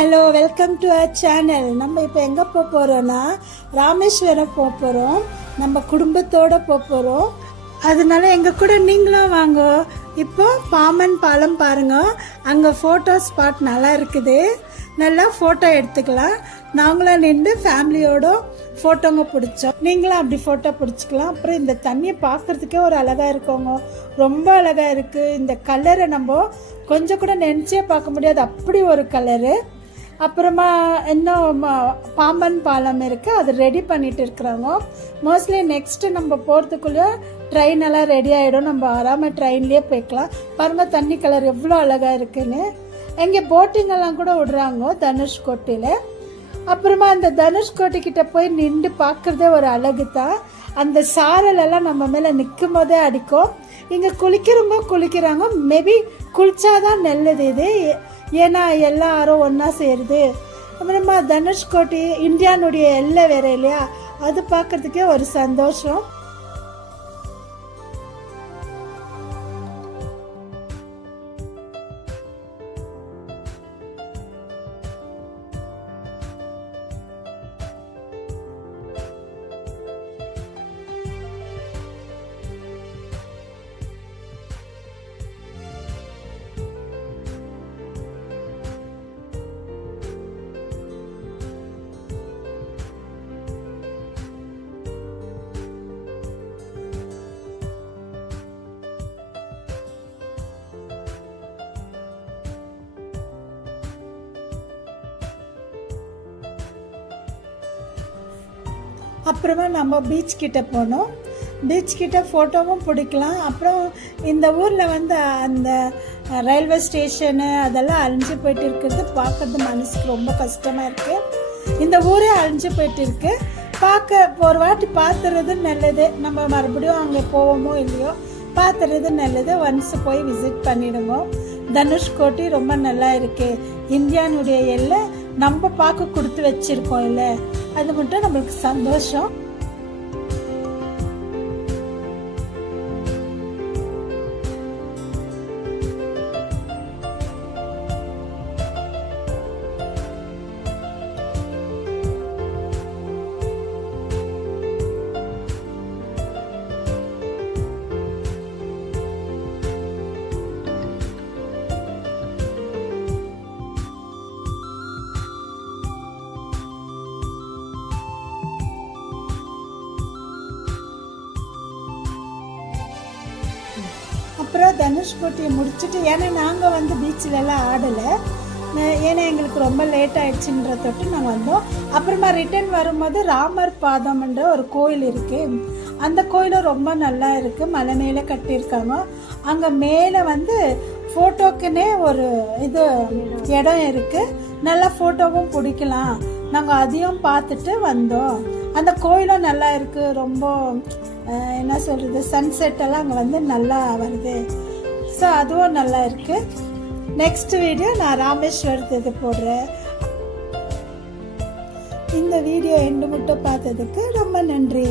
Hello, welcome to our channel. நம்ம இப்போ எங்கே போக போகிறோன்னா ராமேஸ்வரம் போக போகிறோம். நம்ம குடும்பத்தோடு போக போகிறோம். அதனால எங்கள் கூட நீங்களும் வாங்க. இப்போ பாம்பன் பாலம் பாருங்க, அங்கே ஃபோட்டோ ஸ்பாட் நல்லா இருக்குது. நல்லா ஃபோட்டோ எடுத்துக்கலாம். நாங்களும் நின்று ஃபேமிலியோட ஃபோட்டோங்க பிடிச்சோம். நீங்களும் அப்படி ஃபோட்டோ பிடிச்சிக்கலாம். அப்புறம் இந்த தண்ணியை பார்க்குறதுக்கே ஒரு அழகாக இருக்குங்க, ரொம்ப அழகாக இருக்குது. இந்த கலரை நம்ம கொஞ்சம் கூட நினச்சே பார்க்க முடியாது, அப்படி ஒரு கலரு. அப்புறமா இன்னும் பாம்பன் பாலம் இருக்குது, அது ரெடி பண்ணிட்டு இருக்கிறாங்க. மோஸ்ட்லி நெக்ஸ்ட்டு நம்ம போகிறதுக்குள்ளே ட்ரெயின் எல்லாம் ரெடி ஆகிடும். நம்ம ஆறாமல் ட்ரெயின்லேயே போய்க்கலாம். பாருங்கள் தண்ணி கலர் எவ்வளோ அழகாக இருக்குன்னு. இங்கே போட்டிங் எல்லாம் கூட விடுறாங்க தனுஷ்கோட்டியில். அப்புறமா அந்த தனுஷ்கோட்டிக்கிட்ட போய் நின்று பார்க்குறதே ஒரு அழகு தான். அந்த சாரலெல்லாம் நம்ம மேலே நிற்கும் போதே அடிக்கும். இங்கே குளிக்கிறவங்க குளிக்கிறாங்க. மேபி குளிச்சாதான் நல்லது இது, ஏன்னா எல்லாரும் ஒன்றா சேருது. அப்புறமா தனுஷ்கோட்டி இந்தியானுடைய எல்லை வேற இல்லையா, அது பார்க்கறதுக்கே ஒரு சந்தோஷம். அப்புறமா நம்ம பீச் கிட்ட போனோம். பீச் கிட்ட ஃபோட்டோவும் பிடிக்கலாம். அப்புறம் இந்த ஊரில் வந்து அந்த ரயில்வே ஸ்டேஷனு அதெல்லாம் அழிஞ்சு போயிட்டு இருக்கிறது பார்க்கறது மனசுக்கு ரொம்ப கஷ்டமாக இருக்குது. இந்த ஊரே அழிஞ்சு போயிட்டு இருக்கு. பார்க்க ஒரு வாட்டி பார்த்துறது நல்லது. நம்ம மறுபடியும் அங்கே போவோமோ இல்லையோ, பார்த்துறது நல்லது. ஒன்ஸ் போய் விசிட் பண்ணிடுங்க. தனுஷ்கோட்டி ரொம்ப நல்லா இருக்கு. இந்தியானுடைய எல்லை நம்ம பார்க்க கொடுத்து வச்சிருக்கோம் இல்லை, அது மட்டும் நம்மளுக்கு சந்தோஷம். அப்புறம் தனுஷ்கோட்டியை முடிச்சுட்டு, ஏன்னா நாங்கள் வந்து பீச்சிலெல்லாம் ஆடலை, ஏன்னா எங்களுக்கு ரொம்ப லேட் ஆயிடுச்சுன்ற தொட்டு நாங்கள் வந்தோம். அப்புறமா ரிட்டர்ன் வரும்போது ராமர் பாதம்ன்ற ஒரு கோயில் இருக்குது. அந்த கோயிலும் ரொம்ப நல்லா இருக்குது. மலை மேலே கட்டியிருக்காங்க. அங்கே மேலே வந்து ஃபோட்டோக்குன்னே ஒரு இது இடம் இருக்குது. நல்லா ஃபோட்டோவும் பிடிக்கலாம். நாங்கள் அதையும் பார்த்துட்டு வந்தோம். அந்த கோயிலும் நல்லா இருக்குது. ரொம்ப என்ன சொல்கிறது, சன்செட் எல்லாம் அங்கே வந்து நல்லா வருது. ஸோ அதுவும் நல்லா இருக்குது. நெக்ஸ்ட் வீடியோ நான் ராமேஸ்வரத்துக்கு போடுறேன். இந்த வீடியோ எண்டு மட்டும் பார்த்ததுக்கு ரொம்ப நன்றி.